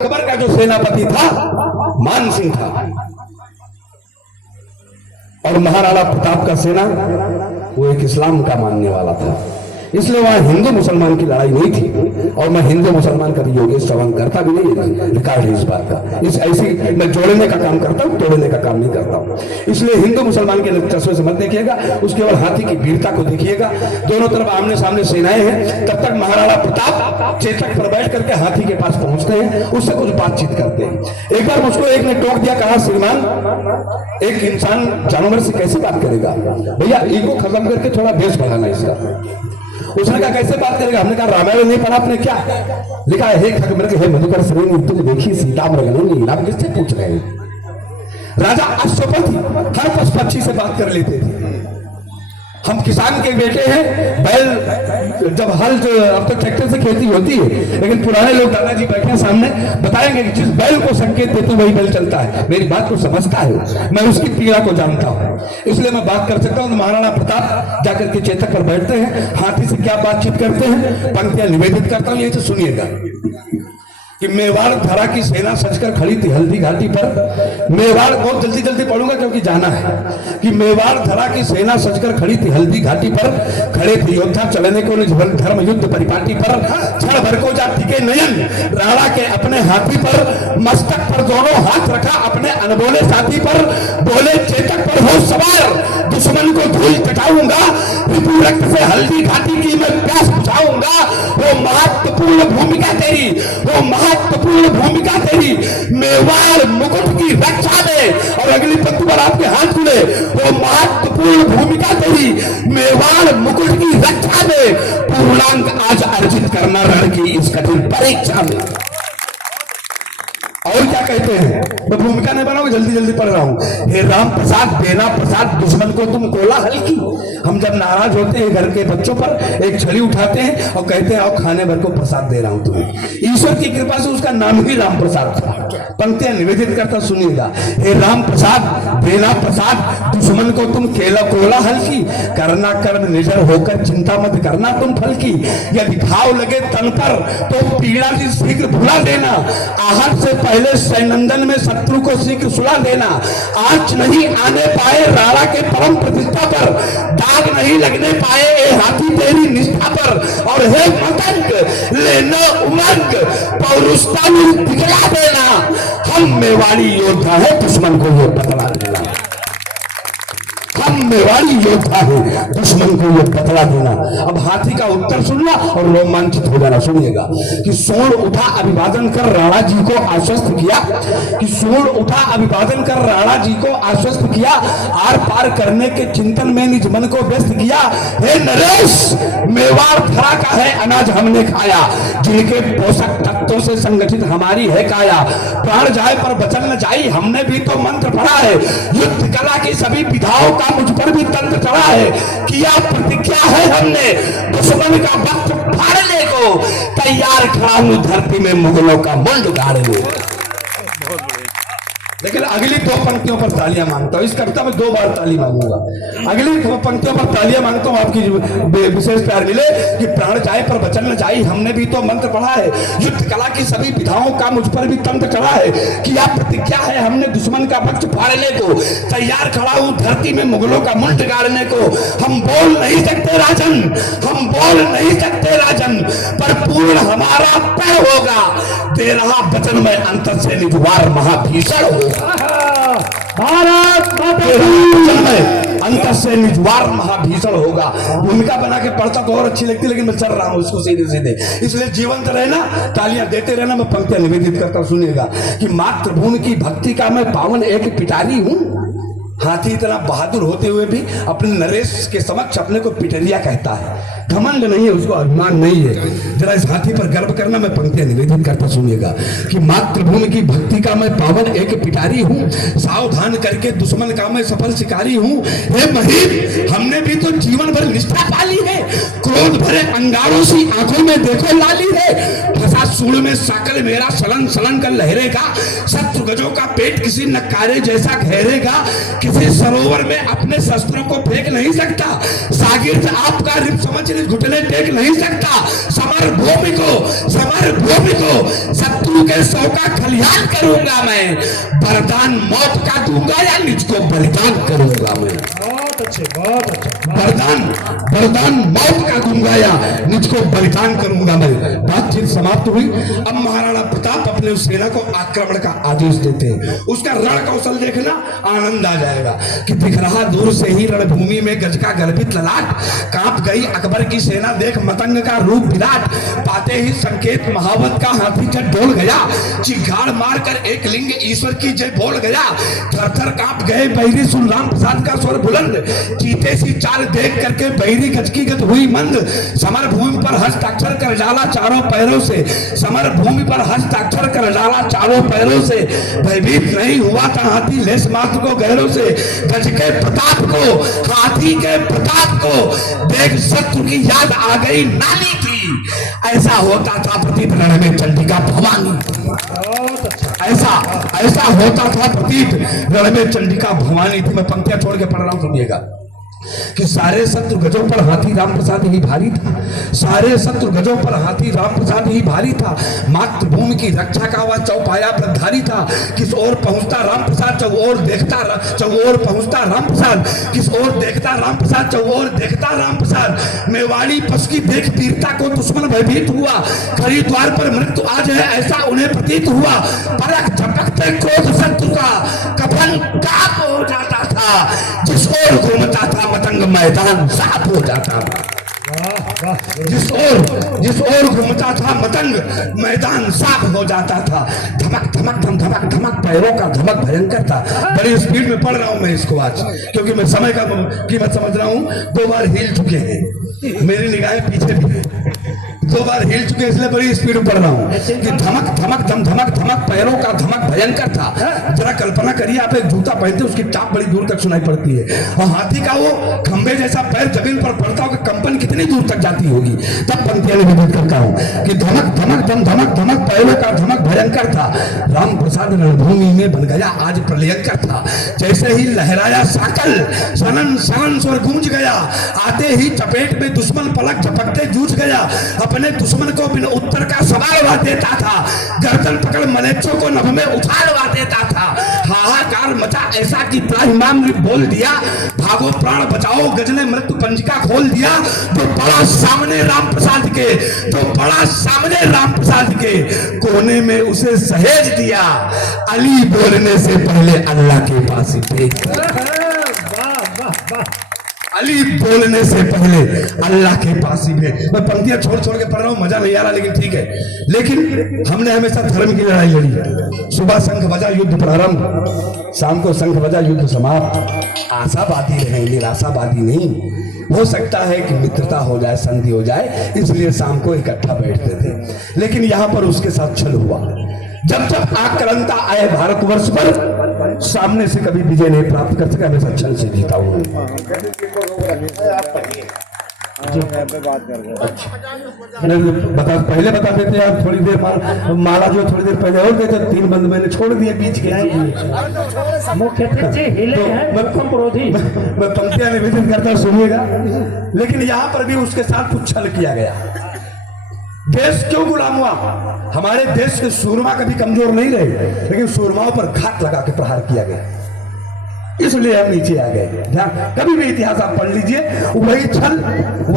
अकबर का जो सेनापति था मान सिंह था और महाराणा प्रताप का सेना वो एक इस्लाम का मानने वाला था, इसलिए वहां हिंदू मुसलमान की लड़ाई नहीं थी। और मैं हिंदू मुसलमान का योगेश चौहान करता भी नहीं है, रिकॉर्ड है इस बात का। इस ऐसी मैं जोड़ने का काम करता हूं, तोड़ने का काम नहीं करता हूं। इसलिए हिंदू मुसलमान के चश्मे से मत देखिएगा, उसके बाद हाथी की वीरता को देखिएगा। दोनों तरफ आमने सामने सेनाएं हैं, तब तक महाराणा प्रताप चेतक पर बैठ करके हाथी के पास पहुंचते हैं, उससे कुछ बातचीत करते हैं। एक बार मुझको एक ने टोक दिया, कहा श्रीमान एक इंसान जानवर से कैसे बात करेगा, भैया ईगो खत्म करके थोड़ा बेस बढ़ाना इसका। उसने कहा कैसे बात करेगा, हमने कहा रामायण नहीं पढ़ा आपने क्या, लिखा है हे खगमर के हे मधुकर श्रेणी तुझे देखी सीता मृगनंदी, नाम किससे पूछ रहे हैं। राजा अश्वपति हर पशु पक्षी से बात कर लेते थे। हम किसान के बेटे हैं, बैल जब हल अब तो ट्रैक्टर से खेती होती है, लेकिन पुराने लोग दादाजी बैठे हैं सामने बताएंगे कि जिस बैल को संकेत देते वही बैल चलता है। मेरी बात को समझता है, मैं उसकी पीड़ा को जानता हूं, इसलिए मैं बात कर सकता हूं। महाराणा प्रताप जाकर के चेतक पर बैठते हैं, हाथी से क्या बातचीत करते हैं, पंक्तियां निवेदित करता हूं, यही तो सुनिएगा कि मेवाड़ धरा की सेना सजकर खड़ी थी हल्दी घाटी पर। मेवाड़ बहुत जल्दी जल्दी पढ़ूंगा क्योंकि जाना है कि मेवाड़ धरा की सेना सजकर खड़ी थी हल्दी घाटी पर, खड़े थे योद्धा चलने को धर्म युद्ध परिपाटी पर, क्षण भर को जा टिके नयन राणा के अपने हाथी पर, मस्तक पर दोनों हाथ रखा अपने अनबोले साथी पर, बोले चेतक पर हो सवार दुश्मन को धूल चटाऊंगा, रिपु रक्त से हल्दी घाटी की मैं प्यास बुझाऊंगा। वो महत्वपूर्ण भूमिका तेरी, वो महत्वपूर्ण भूमिका तेरी मेवाड़ मुकुट की रक्षा में। और अगली पंक्ति पर आपके हाथ खुले, वो महत्वपूर्ण भूमिका तेरी मेवाड़ मुकुट की रक्षा में, पूर्णांक आज अर्जित करना रण की इस कठिन परीक्षा में। और क्या कहते हैं, मैं भूमिका नहीं बनाऊंगा, जल्दी जल्दी पढ़ रहा हूं। हे राम प्रसाद देना प्रसाद दुश्मन को तुम कोलाहल की। हम जब नाराज होते हैं घर के बच्चों पर एक छड़ी उठाते हैं और कहते हैं आओ खाने भर को प्रसाद दे रहा हूं तुम्हें। ईश्वर की कृपा से उसका नाम ही राम प्रसाद था। पंक्तियां निवेदित करता सुनिएगा। हे राम प्रसाद देना प्रसाद दुश्मन को तुम कोलाहल की, करना कर्म निजर होकर चिंता मत करना तुम फल की। यदि घाव लगे तन पर तो पीड़ा की शीघ्र भुला देना, आहट से पहले सैनंदन में शत्रु को शीघ्र सुला देना। आंच नहीं आने पाए राणा के परम प्रतिष्ठा पर, दाग नहीं लगने पाए ए हाथी तेरी निष्ठा पर। और हे मतंग लेना उमंग पौरुषता में दिखला देना, हम मेवाड़ी योद्धा है दुश्मन को ये बतला देना। हम मेवाड़ी योद्धा है दुश्मन को ये बतला देना। अब हाथी का उत्तर सुनना और रोमांचित हो जाना। सुनिएगा कि सोड़ उठा अभिवादन कर राणा जी को आश्वस्त किया, कि सोड़ उठा अभिवादन कर राणा जी को आश्वस्त किया, आर पार करने के चिंतन में निज मन को व्यस्त किया। हे नरेश मेवाड़ धरा का है अनाज हमने खाया, जिनके पोषक तत्वों से संगठित हमारी है काया। प्राण जाए पर बचन न जाई, हमने भी तो मंत्र पढ़ा है, युद्ध कला की सभी विधाओं का मुझ पर भी तंत्र चढ़ा है। किया प्रतिज्ञा है हमने दुश्मन का वक्त फाड़ने को, तैयार खड़ा हूं धरती में मुगलों का मुंड गाड़ने। लेकिन अगली दो पंक्तियों पर तालियां मांगता हूं, इस कविता में 2 बार ताली मांगूंगा। अगली पंक्तियों पर तालियां मांगता हूं, आपकी विशेष प्यार मिले कि प्राण जाए पर वचन न जाई, हमने भी तो मंत्र पढ़ा है, युद्ध कला की सभी विधाओं का मुझ पर भी तंत्र चढ़ा है। किया प्रतिज्ञा है हमने दुश्मन का पक्ष फाड़ने को, तैयार खड़ा हूं धरती में मुगलों का मुंड गाड़ने को। हम बोल नहीं सकते राजन, हम बोल नहीं सकते राजन, पर पूर्ण हमारा तय होगा, दे रहा वचन में अंतर से निजवार महाभीषण होगा। भारत अंतर से निजवार महाभीषण होगा। भूमिका बना के पढ़ता तो और अच्छी लगती, लेकिन मैं चल रहा हूं इसको सीधे सीधे, इसलिए जीवंत रहना, तालियां देते रहना। मैं पंक्तियां निवेदित करता सुनिएगा कि मातृभूमि की भक्ति का मैं पावन एक पिटारी हूं। हाथी इतना बहादुर होते हुए भी अपने नरेश के समक्ष अपने को पिटरिया कहता है। घमंड नहीं है उसको, अभिमान नहीं है। जरा इस हाथी पर गर्व करना। मैं पंक्तियां निवेदित करता सुनिएगा कि मातृभूमि की भक्ति का मैं पावन एक पिटारी हूं, सावधान करके दुश्मन का मैं सफल शिकारी हूं। हे महीम हमने भी तो जीवन भर निष्ठा पाली है, क्रोध भरे अंगारों सी आंखों में देखो लाली है, फंसा सूढ़ में साकल मेरा सलन सलन कर लहरेगा, शत्रु गजों का पेट किसी नकारे जैसा घेरेगा, किसी सरोवर में अपने शस्त्रों को फेंक नहीं सकता, सागिर्द आपका रिप समझ घुटने टेक नहीं सकता, समर भूमि को शत्रु के सौ का खलिहान करूंगा मैं, वरदान मौत का दूंगा या निजको बलिदान करूंगा मैं। बहुत अच्छा वरदान मौत का दूंगा या निजको बलिदान करूंगा मैं। बातचीत समाप्त हुई। अब महाराणा प्रताप अपने उस सेना को आक्रमण का आदेश देते हैं। उसका रण कौशल देखना, आनंद आ जाएगा कि दिख रहा दूर से ही रणभूमि में गज का गर्भित ललाट, कांप गई अकबर की सेना देख मतंग का रूप विराट, पाते ही संकेत महावत का हाथी चढ़ डोल गया, चिंगाड़ मारकर एक लिंग ईश्वर की जय बोल गया, थर थर कांप गए बहिरी सुन राम प्रसाद का स्वर बुलंद, चीते सी चाल देख करके बहिरी गज की गत हुई मंद, समर भूमि पर हस्ताक्षर कर डाला चारों पैरों से, समर भूमि पर हस्ताक्षर कर डाला चारों पैरों से, भयभीत नहीं हुआ था हाथी लेस मात्र को गहरों से, गज के प्रताप को, हाथी के प्रताप को देख शत्रु की याद आ गई नानी की, ऐसा होता था प्रतीत रण में चंडिका भवानी, ऐसा होता था प्रतीत रण में चंडिका भवानी थी। मैं पंक्तियां छोड़ के पढ़ रहा हूं, सुनिएगा कि सारे शत्रु गजों पर हाथी राम प्रसाद ही भारी था, सारे शत्रु गजों पर हाथी राम प्रसाद ही भारी था, मातृभूमि की रक्षा का वह चौपाया प्रधारी था, किस ओर पहुंचता राम प्रसाद चौओर देखता, चौओर पहुंचता राम प्रसाद, किस ओर देखता राम प्रसाद चौओर देखता राम प्रसाद, मेवाड़ी पस की देख पीरता को दुश्मन भयभीत हुआ, खरी द्वार पर मृत्यु आज है ऐसा उन्हें प्रतीत हुआ, पलक झपकते क्रोध शत्रु का कफन काप हो जाता था, जिस ओर घूमता था मतंग मैदान साफ हो जाता था, जिस ओर घूमता था मतंग मैदान साफ हो जाता था, धमक धमक धम धमक धमक पैरों का धमक भयंकर था। बड़ी स्पीड में पढ़ रहा हूं मैं इसको आज, क्योंकि मैं समय का कीमत समझ रहा हूं। 2 बार हिल चुके हैं, मेरी निगाहें पीछे भी है, 2 बार हिल चुके, इसलिए बड़ी स्पीड में पढ़ रहा हूं कि धमक धमक धम धमक धमक पैरों का धमक भयंकर था। जरा कल्पना करिए, आप एक जूता पहनते उसकी टाप बड़ी दूर तक सुनाई पड़ती है, और हाथी का वो खंबे जैसा पैर जमीन पर पड़ता होगा, कंपन कितनी दूर तक जाती होगी। तब पंक्तियां निवेदित करता हूं कि धमक धमक धम धमक धमक पैरों का धमक भयंकर था, राम प्रसाद रणभूमि में बन गया आज प्रलयंकर था, जैसे ही लहराया साकल सनन सनन स्वर गूंज गया, आते ही चपेट में दुश्मन पलक झपकते जूझ गया, अपने दुश्मन को बिन उत्तर का सवालवा देता था, गर्दन पकड़ मलेच्छों को नभ में उछालवा देता था, हाहाकार मचा ऐसा कि त्राहिमाम ने बोल दिया, भागो प्राण बचाओ गज ने मृत्यु पंजिका खोल दिया, तो बड़ा सामने राम प्रसाद के, तो बड़ा सामने राम प्रसाद के कोने में उसे सहेज दिया, अली बोलने से पहले अल्लाह के पास ही भेज, अली बोलने से पहले अल्लाह के पास ही में। मैं पंक्तियां छोड़ छोड़ के पढ़ रहा हूं, मजा नहीं आ रहा, लेकिन ठीक है। लेकिन हमने हमेशा धर्म की लड़ाई लड़ी है। सुबह शंख बजा युद्ध प्रारंभ, शाम को शंख बजा युद्ध समाप्त। आशावादी रहे, निराशावादी नहीं। हो सकता है कि मित्रता हो जाए, संधि हो जाए, इसलिए शाम को इकट्ठा बैठते थे, लेकिन यहां पर उसके साथ छल हुआ। जब जब आक्रांता आए भारतवर्ष पर, सामने से कभी विजय नहीं प्राप्त कर सका, हमेशा छल से जीता हुआ। पहले बता देते आप, थोड़ी देर माला जो थोड़ी देर पहले और देते, 3 बंद मैंने छोड़ दिए बीच के। मैं पंक्तियां निवेदन करता सुनिएगा। लेकिन यहाँ पर भी उसके साथ कुछ छल किया गया। देश क्यों गुलाम हुआ? हमारे देश के सूरमा कभी कमजोर नहीं रहे, लेकिन सूरमाओं पर घात लगा के प्रहार किया गया, इसलिए हम नीचे आ गए। कभी भी इतिहास आप पढ़ लीजिए, वही छल